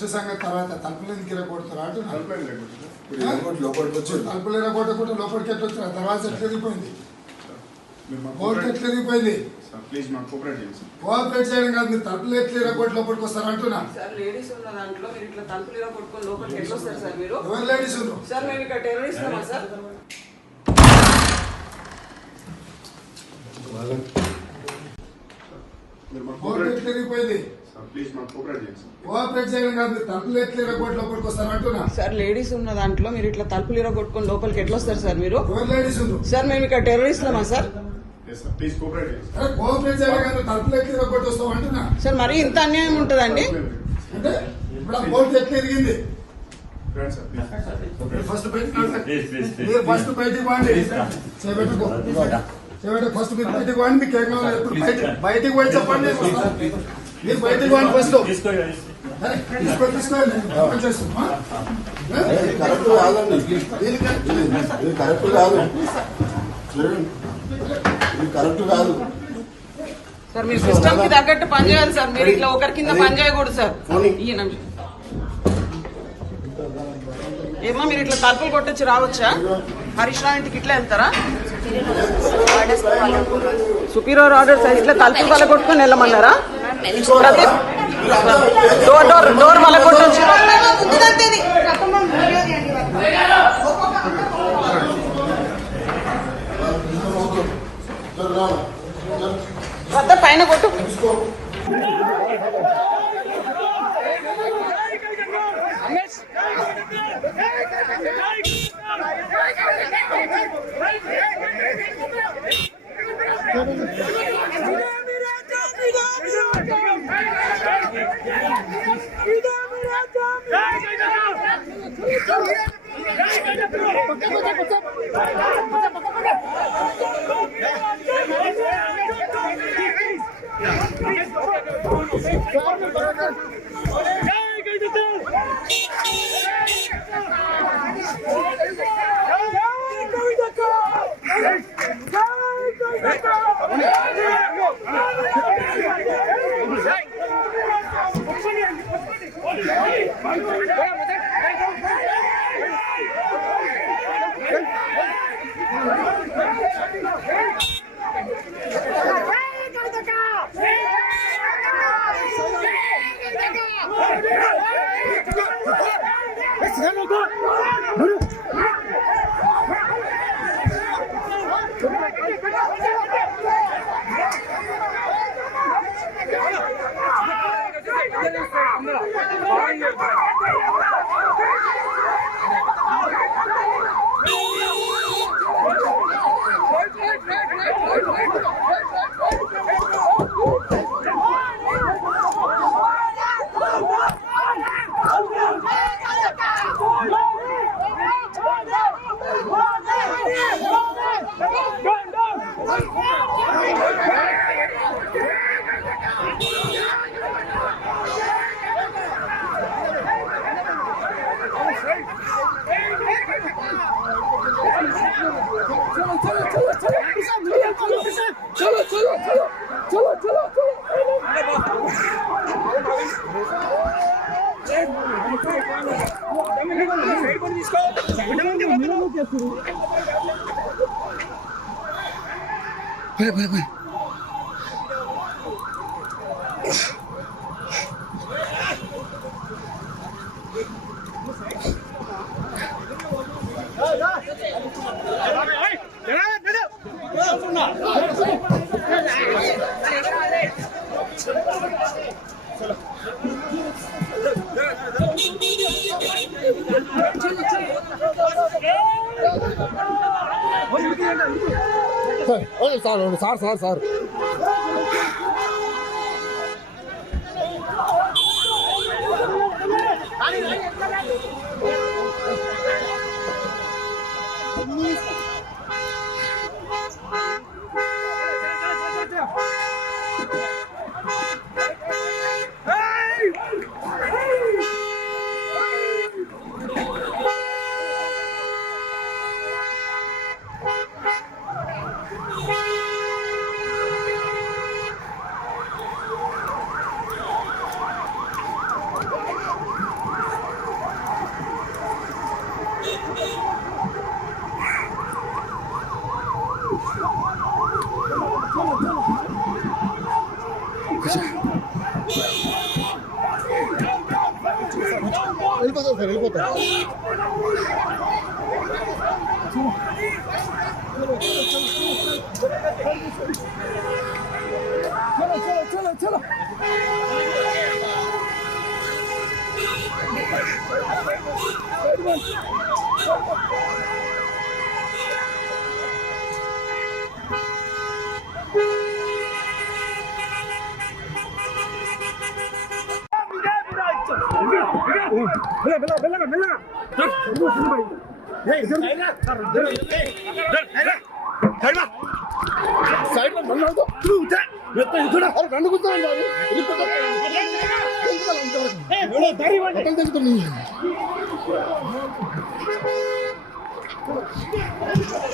First సంగతి తర్వాత తలుపులు ఎందుకు ఇరగొడతారు అటు లోపలికి తలుపులు ఇరగొట్టకుండా లోపలికి ఎట్లా వచ్చారు తర్వాత ఎట్లా ఎదిగిపోయింది బోర్డు ఎట్లా ఎదిగిపోయింది కోఆపరేట్ చేయడం కాదు మీరు తలుపులు ఎట్లా ఇరగొట్టి లోపలికి వస్తారు అంటున్నా సార్ లేడీస్ ఉన్న దాంట్లో మీరు ఇట్లా తలుపులు ఇలా కొట్టుకొని లోపలికి ఎట్లా వస్తారు సార్ మీరు ఎవరు లేడీస్ ఉన్నారు సార్ మేము ఇక్కడ టెర్రరిస్టమా సార్ బోర్డు ఎట్లా ఎదిగిపోయింది కోఆపరేట్ చేయడం కాదు మీరు తలుపులు ఎట్లా ఇరగొట్టి లోపలికి వస్తారు అంటున్నా సార్ లేడీస్ ఉన్న దాంట్లో మీరు ఇట్లా తలుపులు ఇలా కొట్టుకొని లోపలికి ఎట్లా వస్తారు సార్ మీరు ఎవరు లేడీస్ ఉన్నారు సార్ మేము ఇక్కడ టెర్రరిస్టమా సార్ కోఆపరేట్ చేయడం కాదు తలుపులు ఎట్లా ఇరగొట్టి వస్తాం అంటున్నా సార్ మరి ఇంత అన్యాయం ఉంటుందండి అంటే ఇప్పుడు ఆ బోర్డు ఎట్లా ఎదిగింది ఫస్ట్ ఫస్ట్ బయటికి వాండి చేపెట్టుకో ఫస్ట్ మీరు బయటికి వాండి మీకు ఏం కావాలి ఎప్పుడు బయటికి పోయి చెప్పండి మీరు బయటికి వాండి ఫస్ట్ తీసుకోండి కరెక్ట్ కాదండి ఇది కరెక్ట్ కాదు ఇది కరెక్ట్ కాదు సార్ మీరు సిస్టమ్ కి తగ్గట్టు పని చేయాలి సార్ మీరు ఇట్లా ఒకరి కింద పని చేయకూడదు సార్ ఈయన ఏమో మీరు ఇట్లా తలుపులు కొట్టొచ్చి రావచ్చా హరీష్ రావు ఇంటికి ఇట్లా వెళ్తారా సుపీరియర్ ఆర్డర్స్ ఇట్లా తలుపులు వల్ల కొట్టుకొని వెళ్ళమన్నారా డోర్ వల్ల కొట్టొచ్చి వద్ద పైన కొట్టు సార్ వెళ్ళిపోతాం సార్ వెళ్ళిపోతాం. సైడ్ లో మళ్ళీ రెండు కూర్చోండి హోటల్ దగ్గర